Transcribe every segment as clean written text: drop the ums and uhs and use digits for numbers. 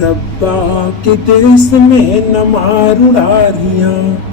रब्बा के देश में न मार उड़ारियाँ।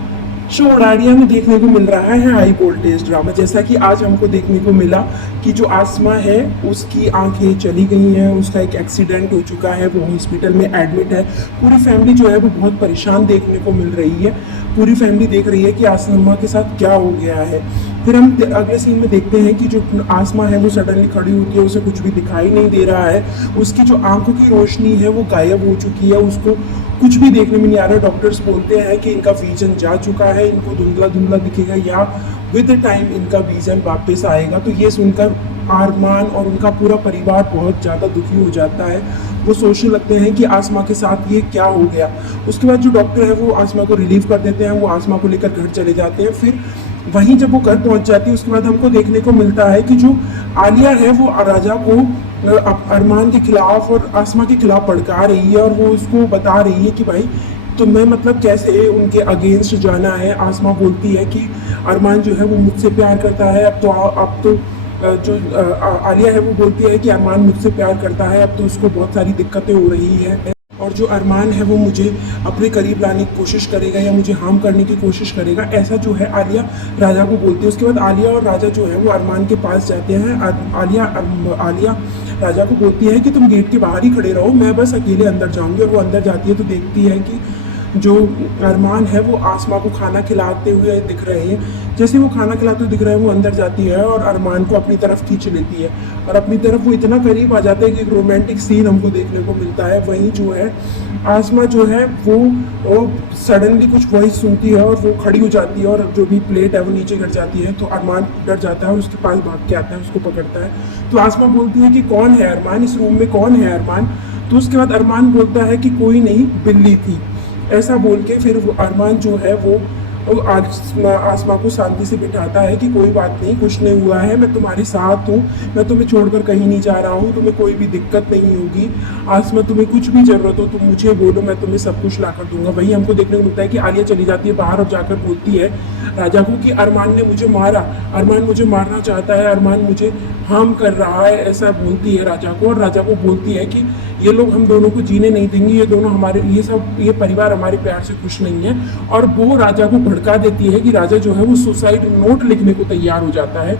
शो उड़ारियाँ में देखने को मिल रहा है हाई वोल्टेज ड्रामा, जैसा कि आज हमको देखने को मिला कि जो आसमा है उसकी आंखें चली गई हैं, उसका एक एक्सीडेंट हो चुका है, वो हॉस्पिटल में एडमिट है। पूरी फैमिली जो है वो बहुत परेशान देखने को मिल रही है। पूरी फैमिली देख रही है कि आसमा के साथ क्या हो गया है। फिर हम अगले सीन में देखते हैं कि जो आसमा है वो सडनली खड़ी होती है, उसे कुछ भी दिखाई नहीं दे रहा है, उसकी जो आंखों की रोशनी है वो गायब हो चुकी है, उसको कुछ भी देखने में नहीं आ रहा। डॉक्टर्स बोलते हैं कि इनका विजन जा चुका है, इनको धुंधला धुंधला दिखेगा या विद टाइम इनका विजन वापस आएगा। तो ये सुनकर अरमान और उनका पूरा परिवार बहुत ज़्यादा दुखी हो जाता है। वो सोचने लगते हैं कि आसमा के साथ ये क्या हो गया। उसके बाद जो डॉक्टर है वो आसमा को रिलीव कर देते हैं, वो आसमा को लेकर घर चले जाते हैं। फिर वहीं जब वो घर पहुंच जाती है उसके बाद हमको देखने को मिलता है कि जो आलिया है वो राजा को अरमान के खिलाफ और आसमा के खिलाफ भड़का रही है और वो उसको बता रही है कि भाई तुम्हें मतलब कैसे उनके अगेंस्ट जाना है। आसमा बोलती है कि अरमान जो है वो मुझसे प्यार करता है, अब तो जो आलिया है वो बोलती है कि अरमान मुझसे प्यार करता है, अब तो उसको बहुत सारी दिक्कतें हो रही है और जो अरमान है वो मुझे अपने करीब लाने की कोशिश करेगा या मुझे हार्म करने की कोशिश करेगा, ऐसा जो है आलिया राजा को बोलती है। उसके बाद आलिया और राजा जो है वो अरमान के पास जाते हैं। आलिया राजा को बोलती है कि तुम गेट के बाहर ही खड़े रहो, मैं बस अकेले अंदर जाऊंगी। और वो अंदर जाती है तो देखती है कि जो अरमान है वो आसमा को खाना खिलाते हुए दिख रहे हैं। जैसे वो खाना खिलाते हुए दिख रहे हैं वो अंदर जाती है और अरमान को अपनी तरफ खींच लेती है और अपनी तरफ वो इतना करीब आ जाता है कि एक रोमांटिक सीन हमको देखने को मिलता है। वहीं जो है आसमा जो है वो सडनली कुछ वॉइस सुनती है और वो खड़ी हो जाती है और जो भी प्लेट है वो नीचे गिर जाती है। तो अरमान डर जाता है और उसके पास भाग के आता है, उसको पकड़ता है। तो आसमा बोलती है कि कौन है अरमान, इस रूम में कौन है अरमान। तो उसके बाद अरमान बोलता है कि कोई नहीं, बिल्ली थी। ऐसा बोल के फिर वो अरमान जो है वो आसमा को शांति से बिठाता है कि कोई बात नहीं, कुछ नहीं हुआ है, मैं तुम्हारे साथ हूँ, मैं तुम्हें छोड़कर कहीं नहीं जा रहा हूँ, तुम्हें कोई भी दिक्कत नहीं होगी। आसमा तुम्हें कुछ भी ज़रूरत हो तुम मुझे बोलो, मैं तुम्हें सब कुछ ला कर दूंगा। वहीं हमको देखने को मिलता है कि आलिया चली जाती है बाहर और जाकर बोलती है राजा को कि अरमान ने मुझे मारा, अरमान मुझे मारना चाहता है, अरमान मुझे हार्म कर रहा है, ऐसा बोलती है राजा को। और राजा को बोलती है कि ये लोग हम दोनों को जीने नहीं देंगे, ये दोनों हमारे ये परिवार हमारे प्यार से खुश नहीं है। और वो राजा को भड़का देती है कि राजा जो है वो सुसाइड नोट लिखने को तैयार हो जाता है।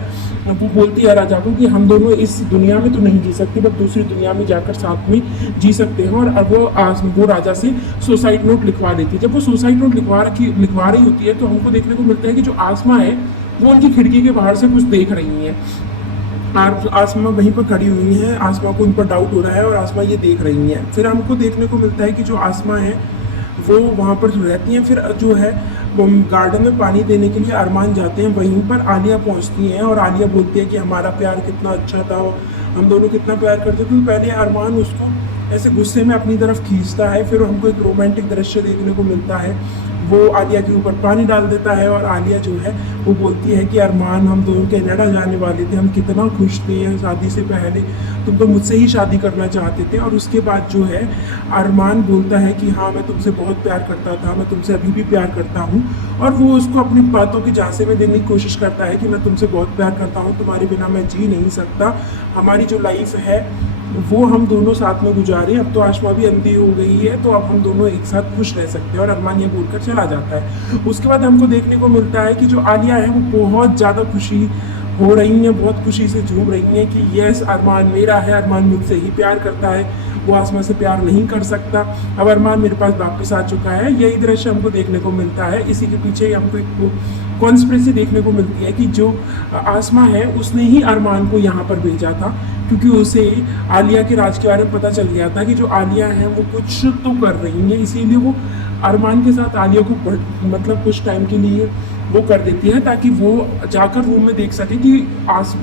वो बोलती है राजा को कि हम दोनों इस दुनिया में तो नहीं जी सकते, बट दूसरी दुनिया में जाकर साथ में जी सकते हैं। और अब वो राजा से सुसाइड नोट लिखवा देती है। जब वो सुसाइड नोट लिखवा रही होती है तो हमको देखने को मिलता है कि जो आसमा है वो उनकी खिड़की के बाहर से कुछ देख रही है। आसमा वहीं पर खड़ी हुई है, आसमा को उन पर डाउट हो रहा है और आसमा ये देख रही है। फिर हमको देखने को मिलता है कि जो आसमा है वो वहाँ पर रहती हैं। फिर जो है वो गार्डन में पानी देने के लिए अरमान जाते हैं, वहीं पर आलिया पहुँचती हैं और आलिया बोलती है कि हमारा प्यार कितना अच्छा था, हम दोनों कितना प्यार करते थे। तो पहले अरमान उसको ऐसे गुस्से में अपनी तरफ खींचता है, फिर हमको एक रोमांटिक दृश्य देखने को मिलता है। वो आलिया के ऊपर पानी डाल देता है और आलिया जो है वो बोलती है कि अरमान हम दोनों कनाडा जाने वाले थे, हम कितना खुश थे शादी से पहले, तुम तो मुझसे ही शादी करना चाहते थे। और उसके बाद जो है अरमान बोलता है कि हाँ मैं तुमसे बहुत प्यार करता था, मैं तुमसे अभी भी प्यार करता हूँ। और वो उसको अपनी बातों के झांसे में देने की कोशिश करता है कि मैं तुमसे बहुत प्यार करता हूँ, तुम्हारे बिना मैं जी नहीं सकता, हमारी जो लाइफ है वो हम दोनों साथ में गुजारे, अब तो आसमा भी अंधी हो गई है तो अब हम दोनों एक साथ खुश रह सकते हैं। और अरमान ये बोलकर चला जाता है। उसके बाद हमको देखने को मिलता है कि जो आलिया है वो बहुत ज़्यादा खुशी हो रही हैं, बहुत खुशी से झूम रही हैं कि यस अरमान मेरा है, अरमान मुझसे ही प्यार करता है, वो आसमा से प्यार नहीं कर सकता, अब अरमान मेरे पास वापस आ चुका है। यही दृश्य हमको देखने को मिलता है। इसी के पीछे हमको एक कॉन्स्पिरेसी देखने को मिलती है कि जो आसमा है उसने ही अरमान को यहाँ पर भेजा था, क्योंकि उसे आलिया के राज के बारे में पता चल गया था कि जो आलिया है वो कुछ तो कर रही है, इसीलिए वो अरमान के साथ आलिया को मतलब कुछ टाइम के लिए वो कर देती है ताकि वो जाकर रूम में देख सके कि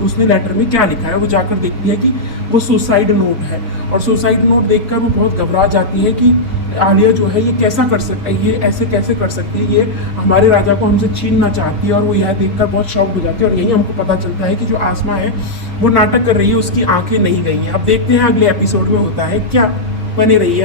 उसने लेटर में क्या लिखा है। वो जाकर देखती है कि वो सुसाइड नोट है और सुसाइड नोट देखकर वो बहुत घबरा जाती है कि आलिया जो है ये कैसा कर सकता है, ये ऐसे कैसे कर सकती है, ये हमारे राजा को हमसे छीनना चाहती है। और वो यह देखकर बहुत शॉक्ड हो जाती है। और यही हमको पता चलता है कि जो आसमा है वो नाटक कर रही है, उसकी आंखें नहीं गई हैं। अब देखते हैं अगले एपिसोड में होता है क्या, बने रहिए।